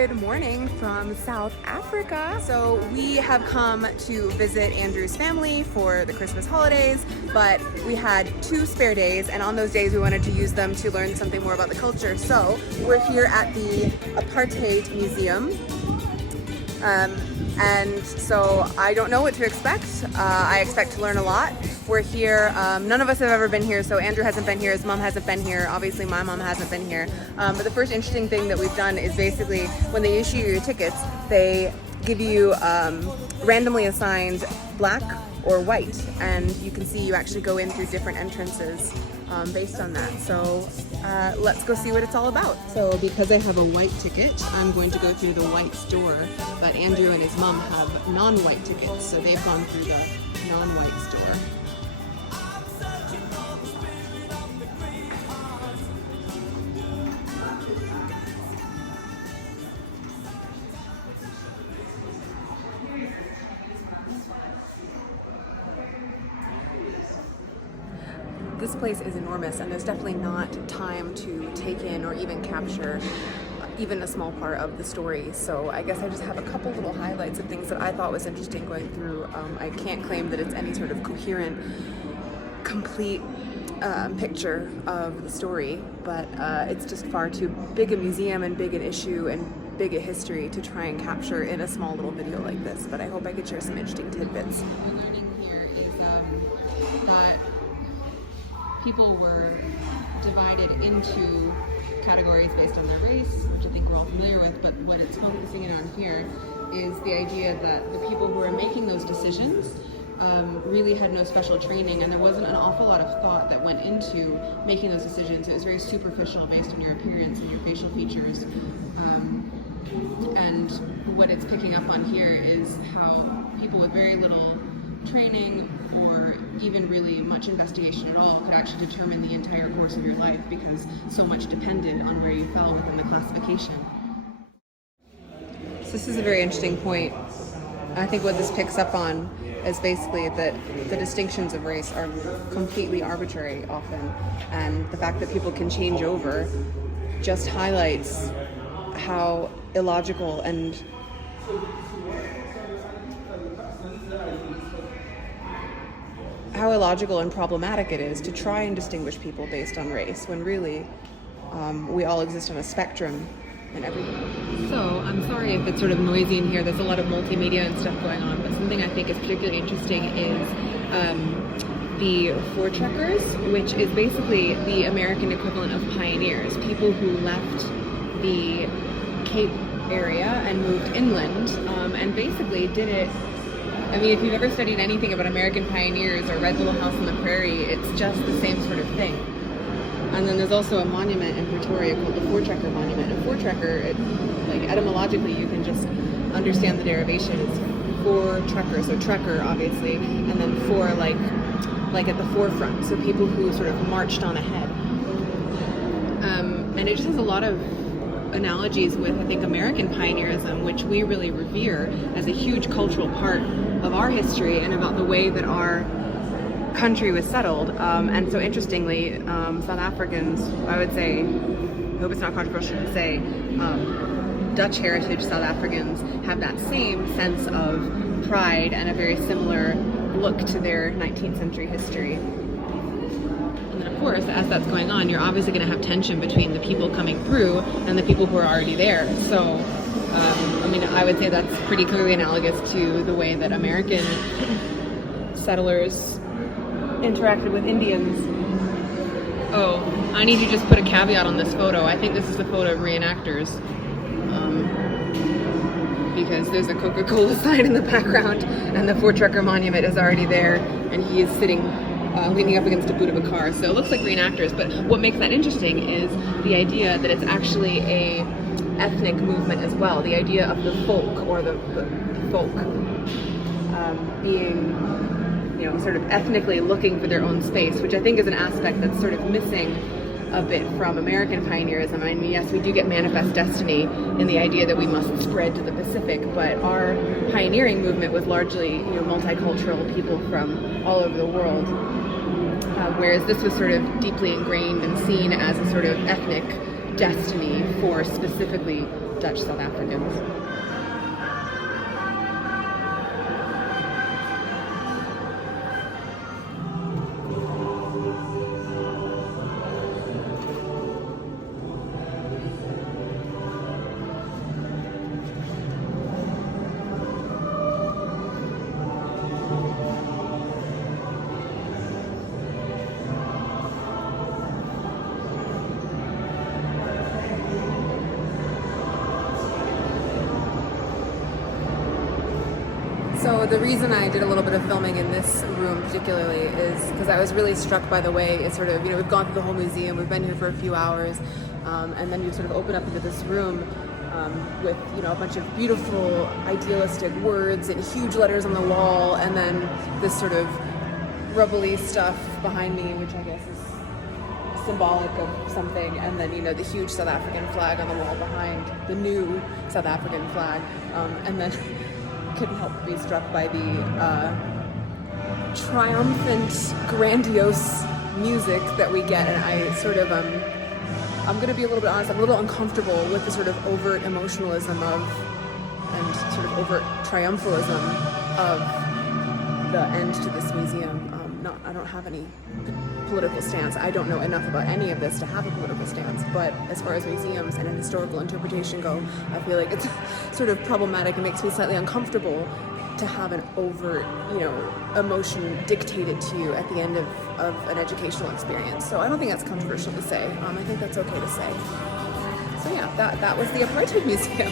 Good morning from South Africa. So we have come to visit Andrew's family for the Christmas holidays, but we had 2 spare days, and on those days we wanted to use them to learn something more about the culture. So we're here at the Apartheid Museum. And so I don't know what to expect. I expect to learn a lot. We're here, none of us have ever been here, so Andrew hasn't been here, his mom hasn't been here, obviously my mom hasn't been here. But the first interesting thing that we've done is basically when they issue your tickets, they give you randomly assigned black or white, and you can see you actually go in through different entrances based on that. So let's go see what it's all about. So because I have a white ticket, I'm going to go through the white store, but Andrew and his mom have non-white tickets, so they've gone through the non-white store. This place is enormous, and there's definitely not time to take in or even capture even a small part of the story. So I guess I just have a couple little highlights of things that I thought was interesting going through. I can't claim that it's any sort of coherent, complete picture of the story, but it's just far too big a museum and big an issue and big a history to try and capture in a small little video like this. But I hope I could share some interesting tidbits. What we're learning here is that people were divided into categories based on their race, which I think we're all familiar with, but what it's focusing in on here is the idea that the people who are making those decisions really had no special training, and there wasn't an awful lot of thought that went into making those decisions. It was very superficial based on your appearance and your facial features. And what it's picking up on here is how people with very little training or even really much investigation at all could actually determine the entire course of your life, because so much depended on where you fell within the classification. So this is a very interesting point. I think what this picks up on is basically that the distinctions of race are completely arbitrary often, and the fact that people can change over just highlights how illogical and problematic it is to try and distinguish people based on race, when really we all exist on a spectrum and everything. So I'm sorry if it's sort of noisy in here. There's a lot of multimedia and stuff going on, but something I think is particularly interesting is the foretrekkers, which is basically the American equivalent of pioneers, people who left the Cape area and moved inland, and basically did it. I mean, if you've ever studied anything about American pioneers or read Little House on the Prairie, it's just the same sort of thing. And then there's also a monument in Pretoria called the Voortrekker Monument. And Voortrekker, like etymologically, you can just understand the derivation. It's foretrekker, so trekker, obviously, and then for like at the forefront, so people who sort of marched on ahead. And it just has a lot of analogies with, I think, American pioneerism, which we really revere as a huge cultural part of our history and about the way that our country was settled. And so interestingly, South Africans, I would say, I hope it's not controversial to say, Dutch heritage South Africans have that same sense of pride and a very similar look to their 19th century history. And then of course, as that's going on, you're obviously going to have tension between the people coming through and the people who are already there. So, I mean, I would say that's pretty clearly analogous to the way that American settlers interacted with Indians. Oh, I need to just put a caveat on this photo. I think this is a photo of reenactors. Because there's a Coca-Cola sign in the background and the Voortrekker Monument is already there, and he is sitting leaning up against the boot of a car. So it looks like reenactors, but what makes that interesting is the idea that it's actually a ethnic movement as well. The idea of the folk, or the folk being, you know, sort of ethnically looking for their own space, which I think is an aspect that's sort of missing a bit from American pioneerism. I mean, yes, we do get manifest destiny in the idea that we must spread to the Pacific, but our pioneering movement was largely, you know, multicultural people from all over the world. Whereas this was sort of deeply ingrained and seen as a sort of ethnic destiny for specifically Dutch South Africans. So the reason I did a little bit of filming in this room particularly is because I was really struck by the way it sort of, we've gone through the whole museum, we've been here for a few hours, and then you sort of open up into this room with, a bunch of beautiful idealistic words and huge letters on the wall, and then this sort of rubbly stuff behind me, which I guess is symbolic of something, and then, the huge South African flag on the wall behind, the new South African flag, and then couldn't help but be struck by the triumphant, grandiose music that we get, and I sort of, I'm going to be a little bit honest, I'm a little uncomfortable with the sort of overt emotionalism and sort of overt triumphalism of the end to this museum. I don't have any political stance. I don't know enough about any of this to have a political stance, but as far as museums and an historical interpretation go, I feel like it's sort of problematic. It makes me slightly uncomfortable to have an overt, emotion dictated to you at the end of an educational experience. So I don't think that's controversial to say. I think that's okay to say. So yeah, that was the Apartheid Museum.